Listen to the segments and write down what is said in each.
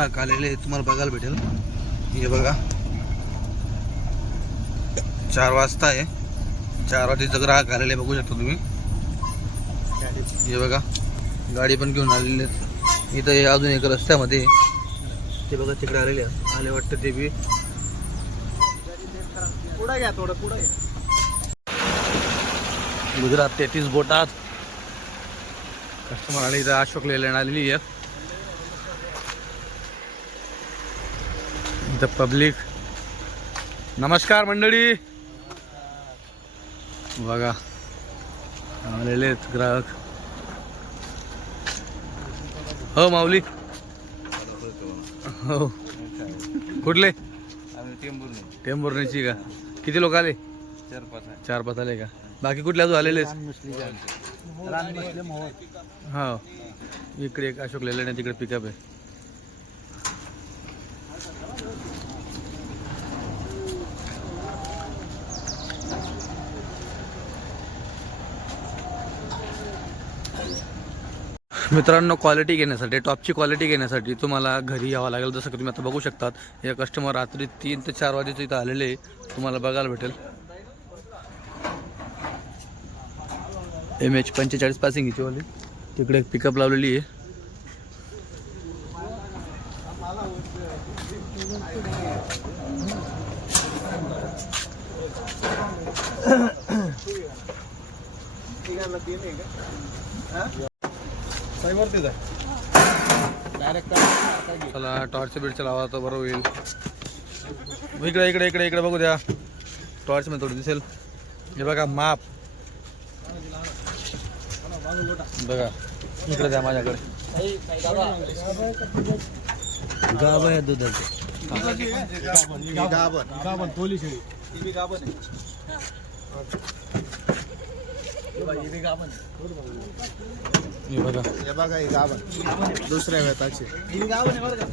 ग्राहक आलेले तुम्हाला बघायला भेटेल. हे बघा. चार वाजता आहे. चार वाजेचं ग्राहक आलेले बघू शकता तुम्ही. हे बघा. गाडी पण घेऊन आलेले आहेत. इथं हे अजून एक रस्त्यामध्ये. ते बघा तिकडे आलेले. आले वाटतं ते बी. पुढं घ्या थोडं पुढं गुजरात तेहतीस बोटात. कस्टमर आले इथं. अशोक लेलँड आलेली आहे द पब्लिक. नमस्कार मंडळी. बघा आलेले आहेत ग्राहक. हो माऊली. हो. कुठले? टेंबुर्णीची का? किती लोक आले? चार पाच चार पाच आले का? बाकी कुठले अजून आलेले हा. हो. इकडे एक अशोक लेल्याने तिकडे पिकअप आहे. मित्रांनो क्वालिटी घेण्यासाठी टॉपची क्वालिटी घेण्यासाठी तुम्हाला घरी यावं लागेल. जसं की तुम्ही आता बघू शकतात हे कस्टमर रात्री तीन ते चार वाजेचे इथं आलेले आहे. तुम्हाला बघायला भेटेल. एम एच पंचेचाळीस पासिंग हिची वाली. तिकडे एक पिकअप लावलेली आहे. चला टॉर्च बिडचं लावा तर बरं होईल इकडे इकडे इकडे इकडे बघू द्या टॉर्च मध्ये थोडी दिसेल हे बघा माप बघा इकडे द्या माझ्याकडे गाव आहे दुधाचे गाबन गाबन गाबन आहे हे बघा. हे बघा ही दुसऱ्या वेताची. ही गाबन आहे बरं का?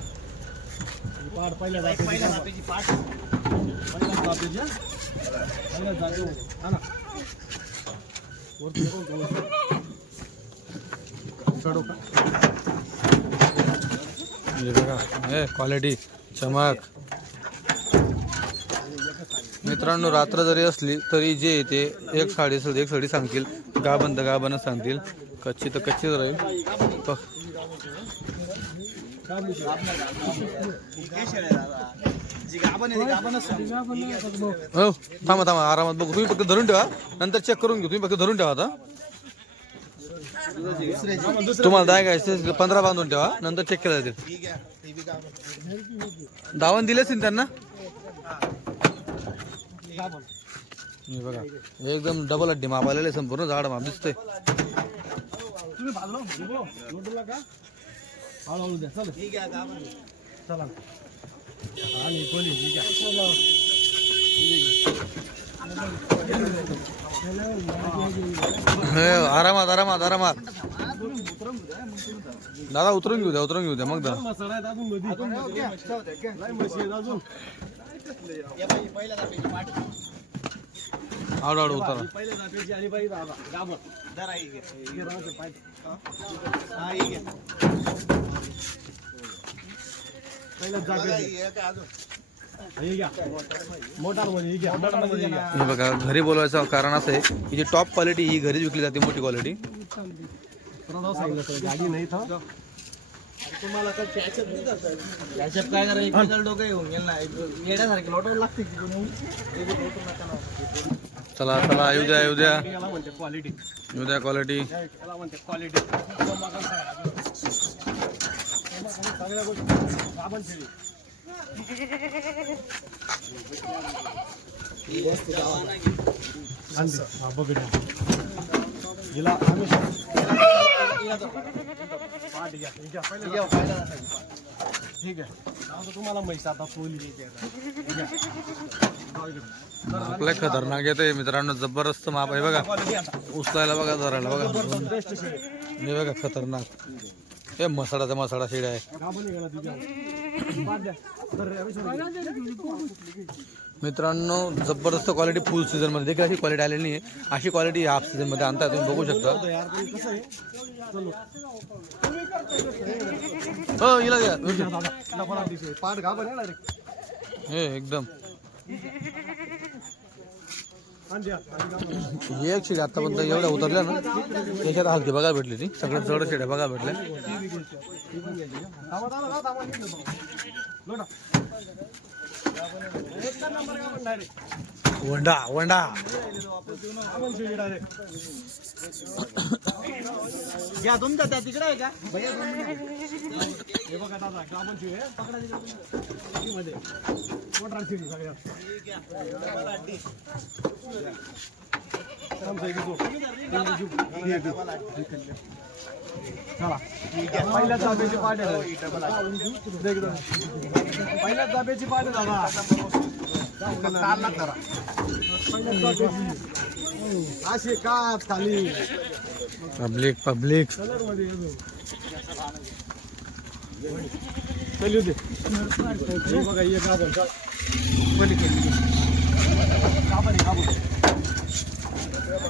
पाठ पहिल्या पहिल्या जातीची पाठ पहिल्या जातीची पहिल्या जाती हा ना. वरती नको करू. चढू का? हे बघा. हे क्वालिटी चमक. मित्रांनो रात्र जरी असली तरी जे येते एक साडी असेल एक साडी सांगतील. गाबंद तर सांगतील. कच्ची तर कच्चीच राहील. हो थांबा थांबा आरामात बघू. तुम्ही फक्त धरून ठेवा. नंतर चेक करून घेऊ. तुम्ही फक्त धरून ठेवा आता. तुम्हाला दाय काय पंधरा बांधून ठेवा. नंतर चेक केलं जातील दावण दिलेच त्यांना? हे बघा एकदम डबल अड्डी माप आलेले संपूर्ण झाड माप दिसतंय तुम्ही भाजलो? लोटला का? हळूहळू द्या चल. घ्या गाबन चला. आणि कोणी घ्या आरामात आरामात आरामात. दादा उतरून घेऊ द्या उतरून घेऊ द्या मग दादा मसाला आहेत अजून मध्ये अजून लय म्हशी आहेत अजून पहिल्या जापेची पाठ आडू आडू उतारा पहिल्या जापेची आली पाहिजे दादा गाबर जरा ही घे ही राहते पाय हा ही घे पहिल्या जापेची हे घ्या मोटारमध्ये ही घ्या मोटारमध्ये ही घ्या हे बघा घरी बोलवायचं कारण असं आहे की जी टॉप क्वालिटी ही घरीच विकली जाते मोठी क्वालिटी प्रणाव सांगितलं सर गाडी नाही था तुम्हाला काय कॅचअप डोकं येऊन गेल ना येण्यासारखे लोटवं लागते चला चला येऊ द्या येऊ द्या. म्हणते क्वालिटी येऊ द्या क्वालिटी म्हणते क्वालिटी सगळ्या गोष्टी. हा, आम्ही ठीक आहे तुम्हाला म्हैस आता पोली आपल्या खतरनाक येते मित्रांनो जबरदस्त माप आहे बघा. उचलायला बघा धरायला बघा. बेस्ट हे बघा खतरनाक. हे मसाडाचा मसाडा शेड आहे. मित्रांनो जबरदस्त क्वालिटी फुल सीझनमध्ये देखील अशी क्वालिटी आलेली नाही. अशी क्वालिटी हाफ सीझनमध्ये आणता तुम्ही बघू शकता. हो. पाठ डायरेक्ट हे एकदम. एक शिड्या आतापर्यंत एवढ्या उतरल्या ना त्याच्यात हलकी बघा भेटली ती. सगळ्यात जड शिड्या बघा भेटल्या. वंडा वंडा घ्या तुमच्या त्या तिकडे आहे का भैया हे बघा दादा आहे. पकडा तिकडे मध्ये. सगळ्यात. पब्लिक पब्लिक कलर मध्ये चलू दे बघा ये गाभण चल पलीकडे गाभण आहे.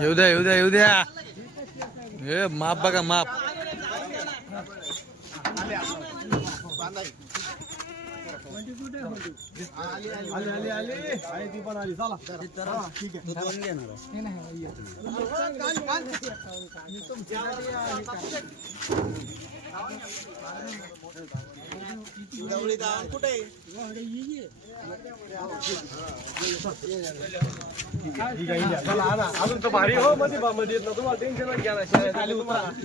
येऊ द्या येऊ द्या येऊ द्या. हे माप बघा माप. कुठे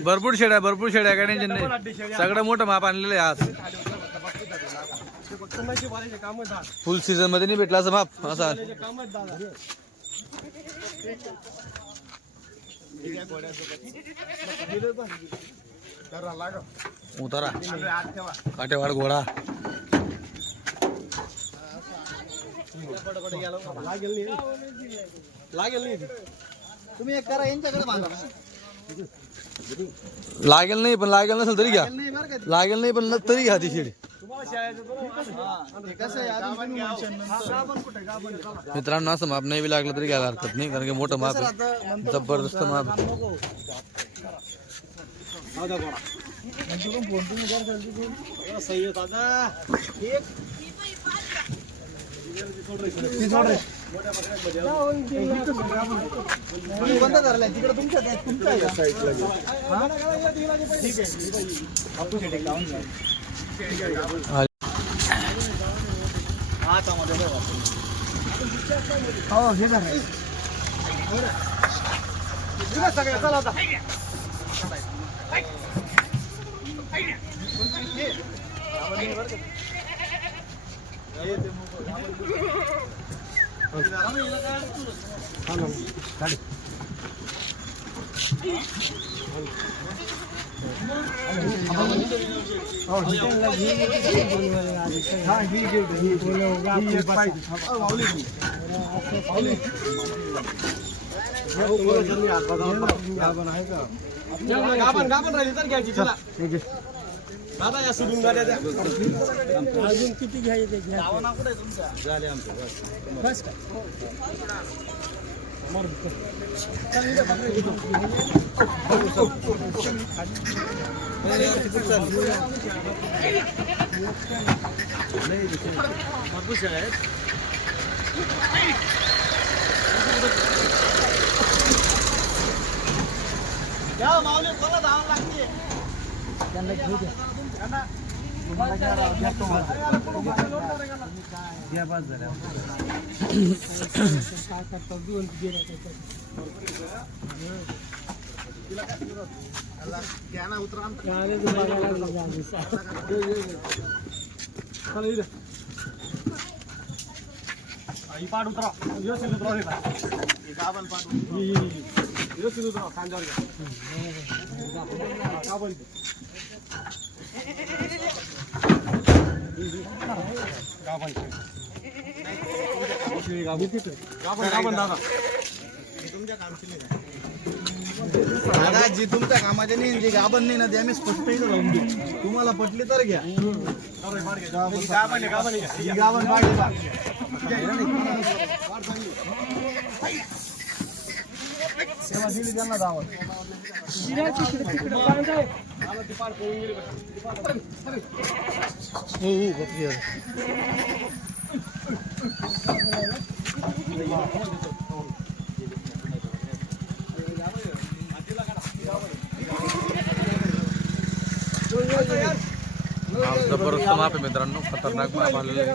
भरपूर शेड्या भरपूर शेड्या काय टेन्शन नाही सगळं मोठं माप आणलेलं आहे आज. फुल सीझनमध्ये नाही भेटला असं माप असा. उतारा. काटेवाड घोडा. लागेल नाही लागेल नाही ती. तुम्ही एक करा यांच्याकडे बांधा लागेल नाही पण लागेल नसेल तरी घ्या लागेल नाही पण तरी घ्या ती. चला. मित्रांनो असं माप नाही बी लागलं तरी घ्यायला हरकत नाही कारण की मोठं माप आहे जबरदस्त माप आहे. बंद आहे धरलाय? तिकडे तुमच्या तुमच्या आहे ठीक आहे. हो हे धरा. दिलं चला आता. ना. चालेल. हो, ठीक आहे. हा, ही घे, ही ही एक पाहिजे. हा, माऊली घे. माऊली. हो, बरोबर, मी हात बघा. गाभण आहे का? गाभण गाभण राहिली तर घ्यायची चला दादा या सोडून गाड्या द्या. अजून किती घ्यायचे तुमचा झाले आमचे बस. का? भरपूर शेळ्या आहेत या माऊली कोणाला धावावं लागते कॅना उतरा ही पाठ उतरा व्यवस्थित उतरा गाभण पाठ व्यवस्थित उतरा खांद्यावर घ्या गाभण गाभण गाभण गाभण दादा जी तुमच्या कामाच्या नाही जी गाबन नाही ना ते आम्ही स्पष्ट इथं देऊ. तुम्हाला पटली तर घ्या. गाभण आहे, गाभण ही गाभण पाडली बा. तेव्हा दिली त्यांना गावात हो जबरदस्त माप आहे मित्रांनो. खतरनाक माप आलेलं आहे.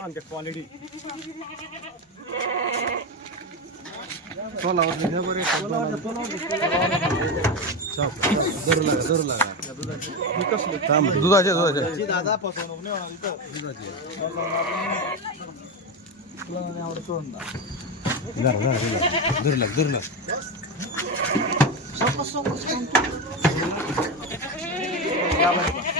आणि ते क्वालिटी दुधाचे. दुधाचे जी दादा फसवणूक नाही होणार इथं. नाही. तुला नाही आवडत सोडून द्या. मग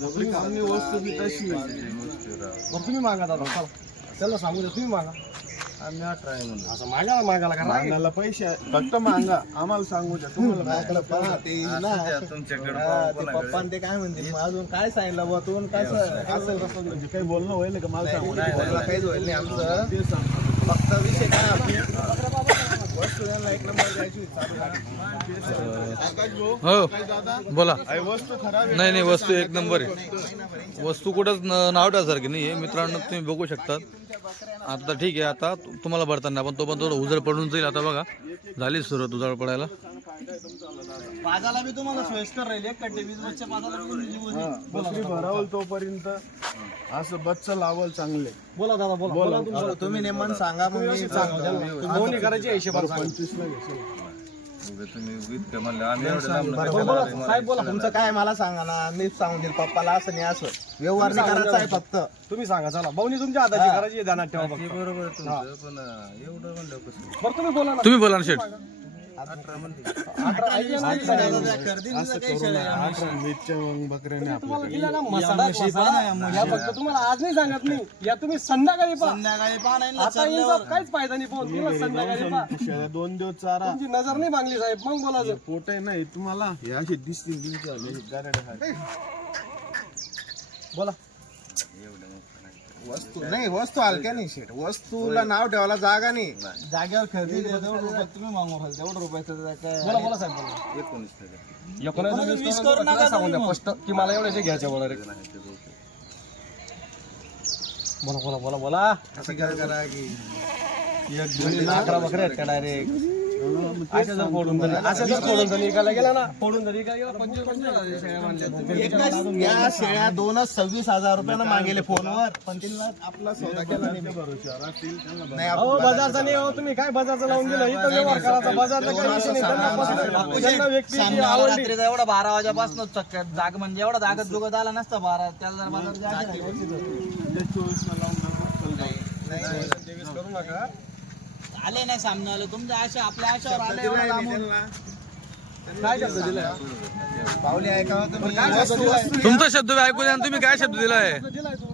आम्ही वस्तू बी तशी बरं तुम्ही मागा दादा चला त्याला सांगू द्या तुम्ही मागा आम्ही अठरा आहे म्हणून असं मागायला मागायला का राग पैसे फक्त मागा आम्हाला सांगू द्या तुम्हाला पहा ते ना हा, ते पप्पा ते काय म्हणते मग अजून काय सांगितलं बुवा तू काय असं म्हणजे काही बोलणं होईल का मला सांगू बोलायला काहीच होईल नाही आमचं फक्त विषय काय आपली वस्तू त्यांना एक नंबर द्यायची आकाश भाऊ हो बोला. नाही नाही वस्तू एक नंबर आहे. वस्तू कुठंच नाव ठेवासारखी नाही आहे. मित्रांनो तुम्ही बघू शकतात. आता ठीक आहे आता तुम्हाला भरताना पण तो पण थोडं उजळ पडून जाईल. आता बघा झाली सुरुवात उजळ पडायला. पाजाला बी तुम्हाला सोयीस्कर राहील एक कट्टे वीस बच्चे पाजाला बी तुम्ही. बकरी भरावल तोपर्यंत असं बच्च लावल चांगले. बोला दादा बोला. बोला तुम्ही. बोला. तुम्ही नेमन सांगा मग मी सांगतो. तुम्ही करायची आहे हिशोबाने सांगा. पंचवीसला घेशील बोला, बोला, साहेब बोला. तुमचं काय मला सांगा ना. मीच सांगून देईल पप्पाला असं नाही असं. व्यवहार नाही करायचा आहे फक्त. तुम्ही सांगा चला. भाऊनी तुमच्या हाताची करायची आहे, ध्यानात ठेवा फक्त. हा. बरं तुम्ही बोला ना. तुम्ही बोला ना शेठ. ना तुम्ही तुम्हाला ना तुम्हाला आज नाही सांगत मी. या तुम्ही संध्याकाळी संध्याकाळी नाही काहीच फायदा नाही पाहून तुला संध्याकाळी दोन दिवस चारा. नजर नाही बांगली साहेब. मग बोलायचं पोट नाही तुम्हाला. हे असे दिसतील. बोला. वस्तू नाही वस्तू हलक्या नाही शेट वस्तूला नाव ठेवायला जागा नाही. जागेवर खरेदी तेवढं रुपये तुम्ही मागू तेवढं रुपयाचं काय? बोला बोला साहेब बोला. एकोणीस वीस वीस करून करू नका नका सांगून द्या तुम्ही. स्पष्ट की मला एवढ्याचे घ्यायचे वगैरे बोला बोला बोला बोला. असं काय करा की. अकरा बकऱ्या आहेत का डायरेक्ट? अशा जर फोडून जरी अशा जर फोडून जरी एकाला गेला ना फोडून जरी एकाला गेला पंचवीस पंचवीस हजार शेळ्या बांधल्या. एकाच या शेळ्या दोनच सव्वीस हजार रुपयानं मागेले फोनवर पण आपला सौदा केला नाही मी. नाही अहो आपण- बाजारचा नाही हो तुम्ही काय बाजारचा लावून दिलं इथं व्यवहार करायचा बाजारचा काही विषय नाही त्यांना पसंत- ज्यांना व्यक्ती जी सांगा आवडली रात्रीचा एवढा बारा वाजेपासून चक्कर जाग म्हणजे एवढा जागत जुगत आला नसता बारा त्याला जर बाजार जागा आले नाही सामने आले तुमच्या आशा आपल्या आशावर आले एवढं लांबून. काय शब्द दिलाय? ऐकावं वस्तू? वस्तू तुमचा शब्द ऐकू द्या आणि तुम्ही काय शब्द दिलाय? दिलाय तू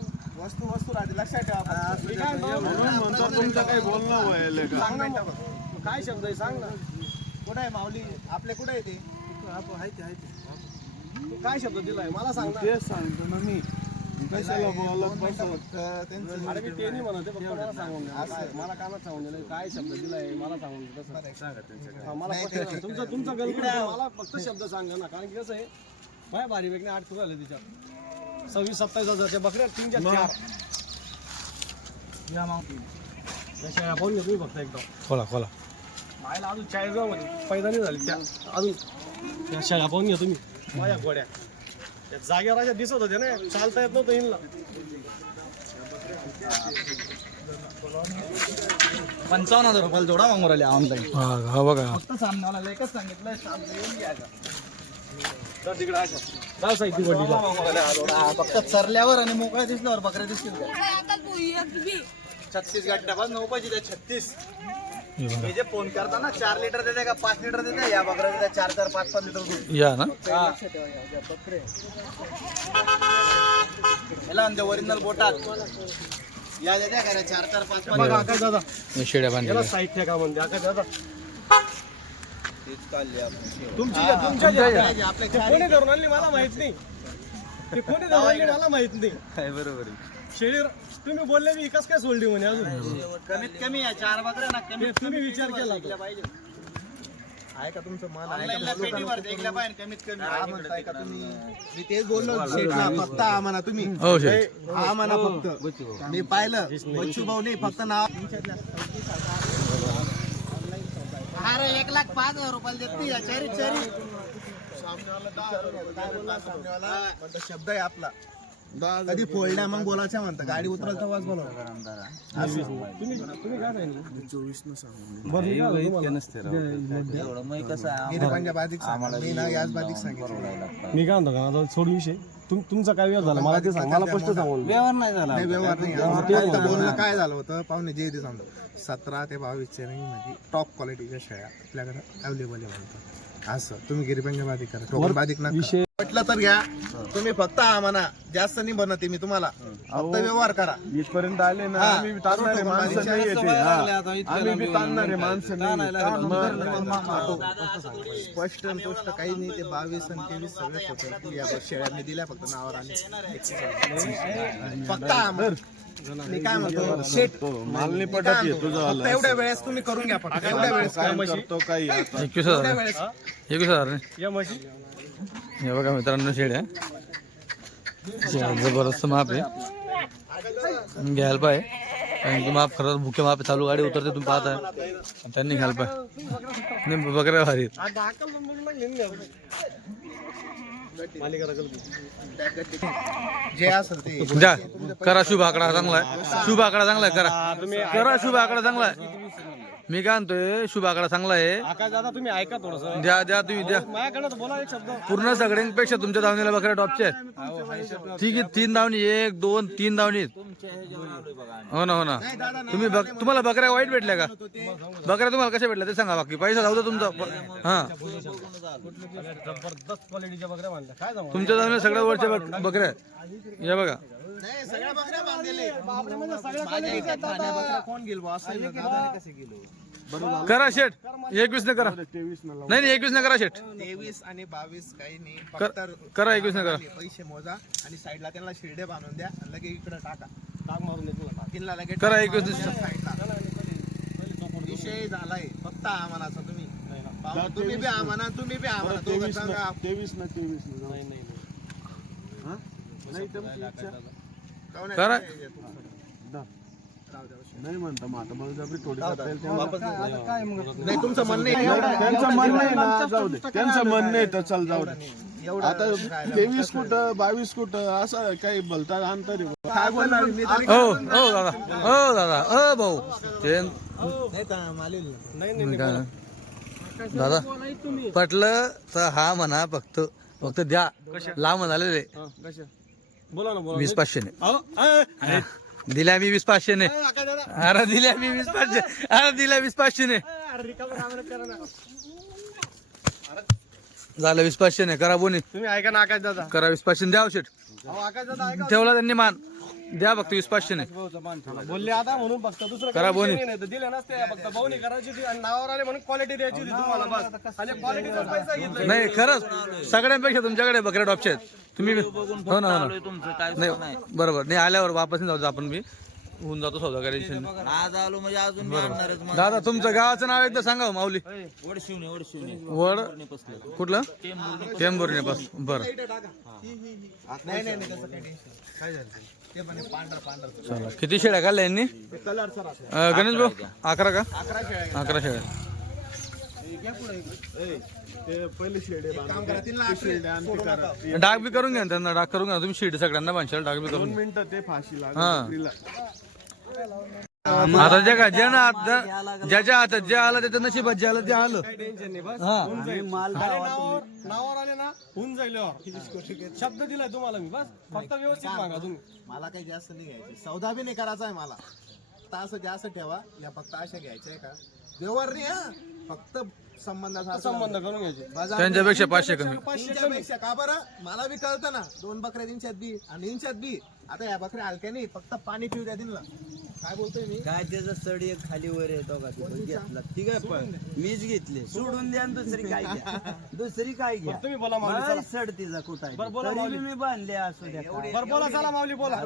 वस्तू वस्तू राहते लक्षात ठेवा मी काय? म्हणून म्हणतो तुमचं काही बोलणं का? सांग ना. मग. काय शब्द आहे? सांग ना. कुठे आहे माऊली? आपले कुठे आहे ते. तू काय शब्द दिलाय? मला सांग ना. तेच सांगतो ना मी. कशाला बोलत फक्त मला कानात सांगून दिलं काय शब्द दिलाय मला सांगून. हा, मला. तुमचं तुमचं गलती आहे. मला फक्त शब्द सांगा ना कारण की कसं आहे बाय भारी वेगळे आठ करू आले तिच्यात. सव्वीस सत्तावीस हजारच्या बकऱ्या तीनच्या चार. पाहून घे तुम्ही फक्त एकदम खोला खोला. मायला अजून चाळीसगावमध्ये पैदा नाही झाली त्या अजून. त्या शेळ्या पाहून घ्या तुम्ही. माझ्या गोड्या. जागेवर अशा दिसत होते ना चालता येत नव्हतं इनला. पंचावन्न हजार रुपयाला जोडा मागून राहिले ऑनलाईन हा हा बघा. फक्त सामन्याला एकच सांगितलं शांत येऊन घ्यायचा तर तिकडे अशा जाऊ साहित्य फक्त चरल्यावर आणि मोकळ्या दिसल्यावर बकऱ्या दिसतील का? छत्तीस गाड्या बस नऊ पाहिजे त्या छत्तीस. हे. हे जे फोन करता ना चार लिटर देते का पाच लिटर देते? या बकऱ्या देते चार चार पाच पाच लिटर दूध. या ना. याला म्हणते ओरिजिनल बोटात. या देत्या का रे? चार चार पाच पाच बघा आकाश दादा. हे शेड्या बांधलेल्या. याला साहित्य का म्हणते आकाश दादा. तुमची तुमच्या जे- ते कोणी धरून आणली मला माहीत नाही. ते कोणी धरून आणली मला माहीत नाही. बरोबर शेळी तुम्ही बोलले मी कस काय सोडली म्हणे अजून? कमीत कमी या चार बकऱ्या ना कमीत तुम्ही विचार केला तो. आहे का तुमचं मन ऑनलाईनला पेटीवर देखल्या पाहिजे कमीत कमी. हा म्हणताय का तुम्ही. मी तेच बोललो शेठला फक्त हा म्हणा तुम्ही. हो शेठ. हा म्हणा फक्त. मी पाहिलं बच्चू भाऊ नाही फक्त नाव. अरे एक लाख पाच हजार रुपयाला देत नाही या चारी चारी काय बोलला सामनेवाला? म्हणतो शब्द आहे आपला. कधी फोडल्या मग बोलायचं म्हणतं. गाडी उतरल काय सांगितलं चोवीस सांगा. मी ना मी काय म्हणतो का? सोड विषय. तुम तुमचा काय व्यवहार झाला? मला ते सांग. मला स्पष्ट सांगून व्यवहार नाही झाला. नाही व्यवहार नाही. बोलणं काय झालं होतं? पाहुणे जे ते सांगतो सतरा ते बावीसचे नाही म्हणजे टॉप क्वालिटीच्या शेळ्या आपल्याकडे अवेलेबल आहे म्हणतो असं. तुम्ही गिरीपांच्या बाधिक करा. टोकन बाधिक नका. विषय म्हटलं तर घ्या. तुम्ही फक्त हा म्हणा जास्त नाही बनते मी तुम्हाला. फक्त व्यवहार करा. इथपर्यंत आले ना. आम्ही ताणणारे माणसं नाही येते हा. आम्ही बी ताणणारे माणसं नाही स्पष्ट आणि स्पष्ट काही नाही ते बावीस आणि तेवीस सगळे होते या शेळ्यांनी दिल्या फक्त नावावर आणि फक्त हा. मी काय म्हणतो? शेट तो माल नाही मी पटत काय आहे म्हणतो, तुझं फक्त एवढ्या वेळेस तुम्ही करून घ्या फक्त. एवढ्या वेळेस काय करतो काही आता. एवढ्या. वेळेस या म्हशी? हे बघा मित्रांनो शेड्या म्हणजे जबरदस्त माप आहे. घ्यायला पाहिजे. कारण की माप खरंच भुके माप चालू गाडी उतरते तुम्ही पाहताय. त्यांनी घ्यायला पाहिजे. नाही बकऱ्या भारी जा. करा शुभ आकडा चांगला आहे. शुभ आकडा चांगला आहे करा. करा शुभ आकडा चांगला आहे. मी काय म्हणतोय शुभ आकडा चांगला आहे. आकाश दादा तुम्ही ऐका थोडस. द्या द्या तुम्ही द्या. तर बोला एक शब्द. पूर्ण सगळ्यांपेक्षा तुमच्या धावणीला बकऱ्या टॉपच्या आहेत. ठीक आहे तीन धावणी एक दोन तीन धावणी हो ना हो ना. तुम्ही बक तुम्हाला बकऱ्या वाईट भेटल्या का? बकऱ्या तुम्हाला कशा भेटल्या ते सांगा बाकी. पैसा जाऊ दे तुमचा. हा. जबरदस्त क्वालिटीच्या बकऱ्या बांधल्या. काय जमा तुमच्या धावणीला सगळ्या वरच्या बक- बकऱ्या आहेत. या बघा. नाही सगळ्या बकऱ्या बांधलेले. म्हणजे माझ्या इथे ठाणे बकऱ्या कोण गेल? बुवा? असं आहे ना, दादा कसे गेलो? करा शेट एकवीस ने करा. नाही नाही एकवीस ने करा शेट तेवीस आणि बावीस काही नाही. कर- फक्त करा एकवीस ने करा. पैसे मोजा आणि साईडला त्यांना शिर्डे बांधून द्या आणि लगे इकडे टाका. टाक मारून देतो ना. किल्ला लगेच करा. एकवीस साईडला. विषय झालाय फक्त आम्हाला तुम्ही. पाहून तुम्ही बी आम्हाला तुम्ही बी आम्हाला दोघं तेवीस सांगा. ना तेवीस ना तेवीस ना. जाऊ. नाही नाही नाही. हा? नाही तुमची इच्छा. नाही म्हणता मग आता मला जबरी थोडी करता येईल तेव्हा. नाही तुमचं म्हणणं आहे एवढं त्यांचं म्हणणं आहे ना जाऊ दे त्यांचं म्हणणं आहे तर चल जाऊ दे. एवढं आता तेवीस कुठं बावीस कुठं असं काही बोलता अंतर आहे. काय बोलणार मी तरी हो हो दादा. हो दादा. हो भाऊ. ते काय दादा पटलं तर हा म्हणा फक्त फक्त द्या. ला म्हणाले हा, कशा? बोला ना बोला. वीस पाचशे ने अहो, अय, अय, दिल्या मी वीस पाचशे ने अय, आकाश दादा अरे दिल्या मी वीस पाचशे. अरे दिल्या वीस पाचशे ने झालं वीस पाचशे ने करा बोनी. तुम्ही ऐका ना आकाश दादा. करा वीस पाचशे द्या शेट अहो आकाश दादा ऐका. ठेवला त्यांनी मान. द्या फक्त वीस पाचशे ने बोलले आता म्हणून फक्त दुसरं करा काही बोनी. विषय नाही तर दिले नसते. फक्त भाऊनी करायची होती आणि नावावर आले म्हणून क्वालिटी द्यायची होती तुम्हाला बस. आणि क्वालिटीचा पैसा घेतला. नाही खरंच. सगळ्यांपेक्षा तुमच्याकडे बकऱ्या टॉपचे आहेत. तुम्ही हो ना हो ना. नाही बरोबर. नाही आल्यावर वापस नाही जाऊ आपण मी होऊन जातो सौदा करायची आज आलो म्हणजे अजून मी आणणारच मग दादा तुमचं गावाचं नाव एकदा सांगा हो, माऊली. वड कुठलं? टेंभुर्णी बस बरं. नाही नाही नाही तसं काही नाही. काय झालं? चला किती शेळ्या काढल्या यांनी अं, गणेश भाऊ अकरा का अकरा शेळ्या ते पहिले शेडे काम करा तीन लाख सोडू नका. डाग बी करून घ्या ना त्यांना डाग करून घ्या तुम्ही शिडी सगळ्यांना बांधशाल डाग बी करून घ्या. मिनिटं ते फाशी हा. आता जे का जे ना आता ज्याच्या हातात जे आलं त्याच्या नशिबात जे आलं ते आलं. टेन्शन नाही बस. हा. आणि नावावर नावावर आले ना होऊन जाईल. शब्द दिलाय तुम्हाला मी बस. फक्त व्यवस्थित मागा तुम्ही. मला काही जास्त नाही घ्यायचे. सौदा बी नाही करायचा आहे मला. फक्त असं जास्त ठेवा. या फक्त अशा घ्यायच्या आहे का? व्यवहार नाही हा. फक्त संबंधाचा संबंध करून घ्यायचे. त्यांच्यापेक्षा पाचशे कमी. पेक्षा का बरं? मला बी कळतं ना. दोन बकऱ्या इंच्यात बी. आणि इंच्यात बी. आता या बकऱ्या हलक्या नाही फक्त पाणी पिऊ द्या दिलं काय बोलतोय मी? काय त्याचा सड एक खाली वर येतो का तिथं? घेतला. ठीक आहे पण मीच घेतले. सोडून द्या आणि दुसरी काय घ्या. दुसरी काय घ्या. तुम्ही बोला माऊली काय सड तिचा कुठं आहे? बरं, बोला तरी माऊली. मी बांधले असू द्या काय. बरं बोला चला माऊली बोला.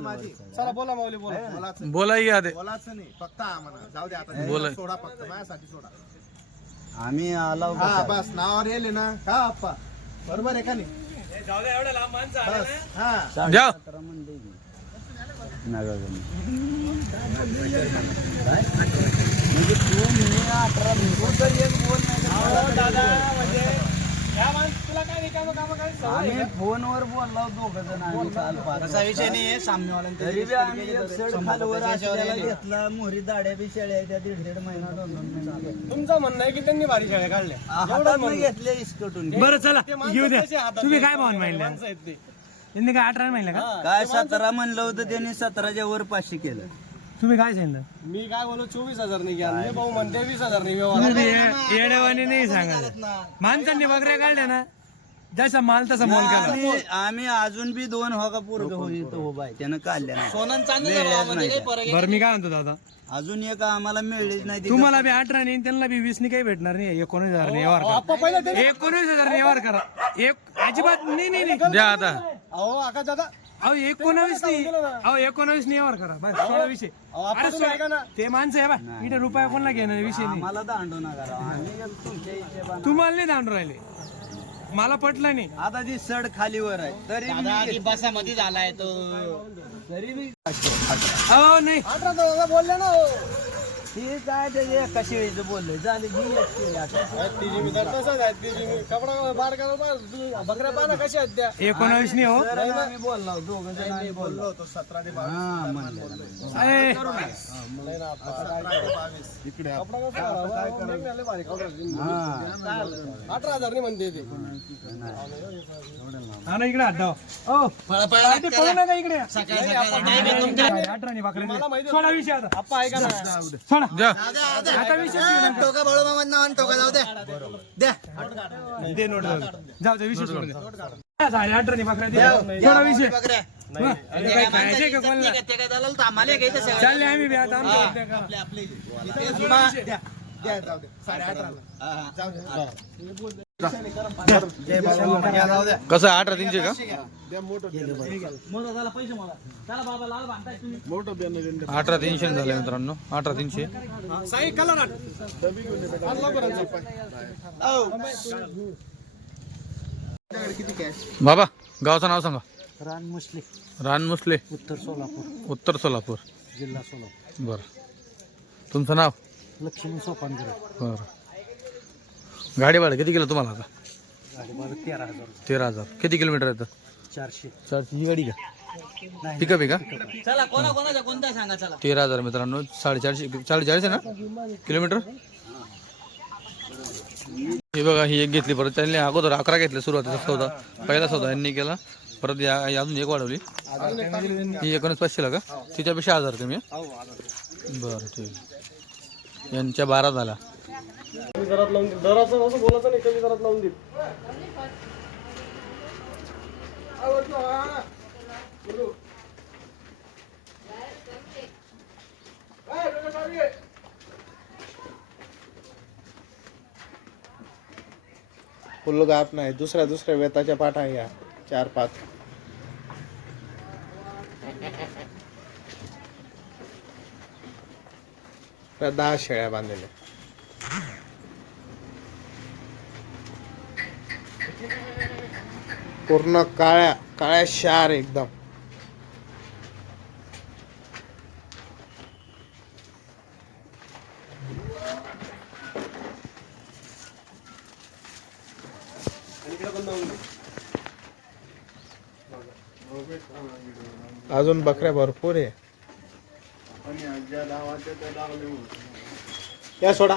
चला बोला माऊली बोला. बोलाच बोलाय घ्या ते. बोलाचं नाही. फक्त हा म्हणा जाऊ दे आता. बोला. सोडा फक्त. माझ्यासाठी सोडा. आम्ही आलो हा बस नावावर येले ना. का आप्पा. बरोबर आहे का नाही? बस हा. म्हणजे तू मी अठरा तू तर एक बोल नाही दादा म्हणजे आम्ही फोनवर बोललो दोघ जण आम्ही काल पाच विषय नाही तरी बी आम्ही एक सड खालवर असलेला घेतला मोहरी दाड्या बी शेळ्या आहेत, त्या दीड दीड महिना दोन दोन महिना तुमचं म्हणणं आहे की त्यांनी भारी खेळ्या काढल्या. हातात घेतले इसकटून. बरं चला घेऊ द्या. तुम्ही काय? भावून माहिती. त्यांनी काय अठरा माहिती का? काय सतरा म्हणलं होतं त्यांनी सतराच्या वर पाचशे केलं. तुम्ही काय सांगितलं? मी काय बोलू चोवीस हजार नाही घ्या. मी भाऊ म्हणते वीस हजार नाही व्यवहार. ये- नाही सांगायला. माणसांनी बकऱ्या काढल्या ना? जसा माल तसा मोल केला. आम्ही आम्ही अजून बी दोन हो का पोरग हो इथं उभा आहे. त्यानं काढल्या नाही. सोनं मिळाल्याच नाही त्या. बरं मी काय म्हणतो दादा? अजून एक आम्हाला मिळलीच नाही. तुम्हाला बी अठरा नाही त्यांना बी वीस काही भेटणार नाही. एकोणीस हजार व्यवहार पहिला ते करा एकोणीस हजार व्यवहार करा. एक अजिबात नाही नाही नाही. द्या आता. अहो आकाश दादा अहो एकोणावीस नाही. अहो एकोणावीस नाही व्यवहार करा. बस सोळा विषय. अहो, अरे सोळा- ऐका ना. ते माणसं आहे बा. इथे रुपया कोणला घेणार विषय नाही. आम्हाला दांडू नका राव. आम्ही एक तुमच्या हिशेबानं- तुम्हाला नाही दांडू राहिले. मला पटलं नाही. आता ती सड खालीवर आहे तरी मी घेतलं. बसामध्ये झालाय तो. तरी बी अहो नाही बोलले ना हो. ती काय त्याचे एका शेळीचं बोललंय झालं ही एक शेळी आता. तू कशा एकोणावीस नाही हो. तर आम्ही बोललो दोघं जण आम्ही बोललो. होतो सतरा ते बावीस. हा म्हणलेलं. अरे. सतरा ते बावीस कपडा कसा आहे? मग मी आले भारी कपडा. हा. अठरा हजार नाही म्हणते ते. हा ना इकडे हो ते पळू नका इकडे. माहिती सोळा विषय आता. आप्पा ऐका ना. सोळा द्या आता विषय टोका बाळू मामा नाव टोका जाऊ द्या द्या दे. नोट जाऊ दे. विषय सोडून दे. साडे अठराने बाकऱ्या दे. सोळा विषय. हं? आणि काय खायचंय का कोणाला चालले आम्ही बी आता आमचं उद्या करा. सोळा विषय. द्या जाऊ दे. साडे अठराला. जाऊ दे. कसं अठरा तीनशे का? अठरा तीनशे झाले मित्रांनो. अठरा तीनशे. बाबा गावचं नाव सांगा. रान मुसले. रान मुसले. उत्तर सोलापूर. उत्तर सोलापूर. जिल्हा सोलापूर. बरं. तुमचं नाव? लक्ष्मी सोपानगर बरं. गाडी भाडं किती किलो तुम्हाला आता? गाडी माझं तेरा हजार तेरा हजार. किती किलोमीटर येतं चारशे. चारशे. ही गाडी का? पिकअप आहे का? चला कोणा कोणाचा कोणता सांगा चला. तेरा हजार मित्रांनो साडेचारशे साडेचाळीस आहे ना? किलोमीटर? हे बघा ही एक घेतली परत त्यांनी अगोदर अकरा घेतले सुरुवातीचा सौदा. पहिला सौदा यांनी केला. परत या या अजून एक वाढवली. ही एकोणीस पाचशेला का? तिच्यापेक्षा हजार कमी आहे? हो बरं ठीक आहे. यांच्या बारा झाला. कमी दरात लावून देईल दराचं असं बोलायचं नाही कमी दरात लावून देईल फुल गाप नाही. दुसऱ्या दुसऱ्या वेताच्या पाठा या. चार पाच. त्या दहा शेळ्या बांधलेल्या. पूर्ण काळ्या काळ्या शार एकदम. अजून बकऱ्या भरपूर आहे. या सोडा.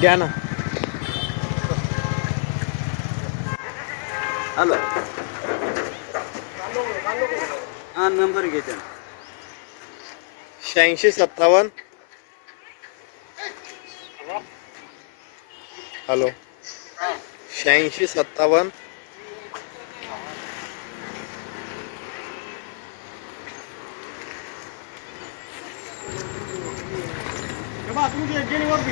घ्या ना. हॅलो. हा नंबर घेते शहाऐंशी सत्तावन्न. हॅलो. शहाऐंशी सत्तावन्न. गेली वरती.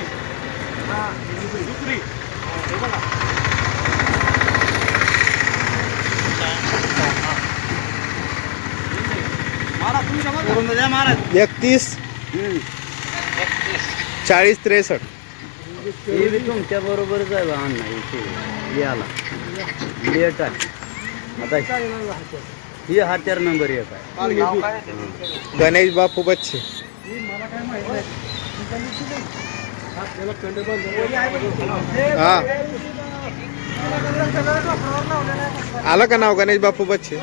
हा, दुसरी. हे बघा. एकतीस. चाळीस त्रेसष्ट. हे तुमच्या बरोबरच आहे बा अण्णा इथे. याला. लेट आहे. आता ही हा चार नंबर एक आहे. गणेश बापू बच्चे. हा. आलं का नाव गणेश बापू बच्चे?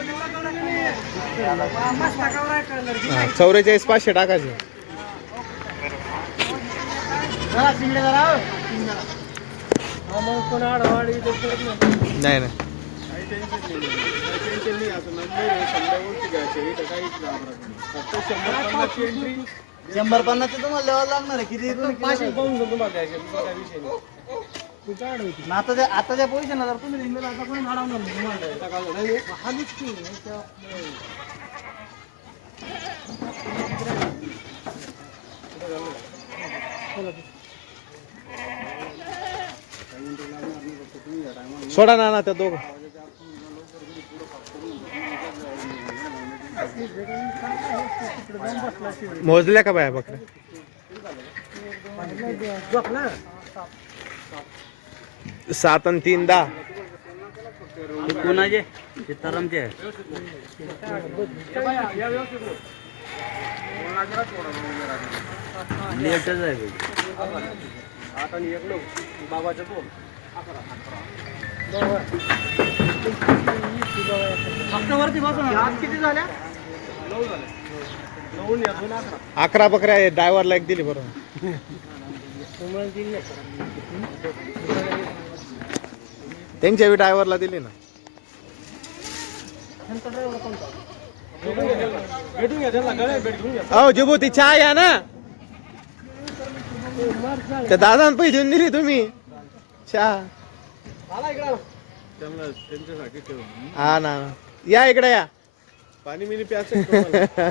चौवेचाळीस पाचशे टाकायचे. नाही. नाही. टेन्शन नाही काही नाही नंबर आहे समजा ओळखी घ्यायचे इथं काहीच शंभर पन्नास तुम्हाला द्यावं लागणार आहे किती पाचशे पाहून घेऊन तुम्हाला द्यायचे दुसरा काही विषय नाही तू काय अडवते? आता त्या आता त्या पोझिशनला जर तुम्ही निघलेला आता कोणी अडवणार नाही तुम्हाला? नाही, हा. त्या- सोडा ना ना त्या दोघं मोजल्या का बाया बकऱ्या? सात आणि तीन दहा कोणाचे? सीतारामचे. लेटच आहे. आठ आणि एक नऊ बाबाच्या दोन हप्त्यावरती बसून. आज किती झाल्या? अकरा अकरा बकऱ्या ड्रायव्हरला एक दिली बरोबर त्यांच्या ड्रायव्हरला दिली ना. भेटून घ्या ती चहा या ना. त्या दादा पैसे देऊन दिली तुम्ही. चहा. हा ना. या इकडे या. पाणी मिनी प्यायचं आहे का तुम्हाला?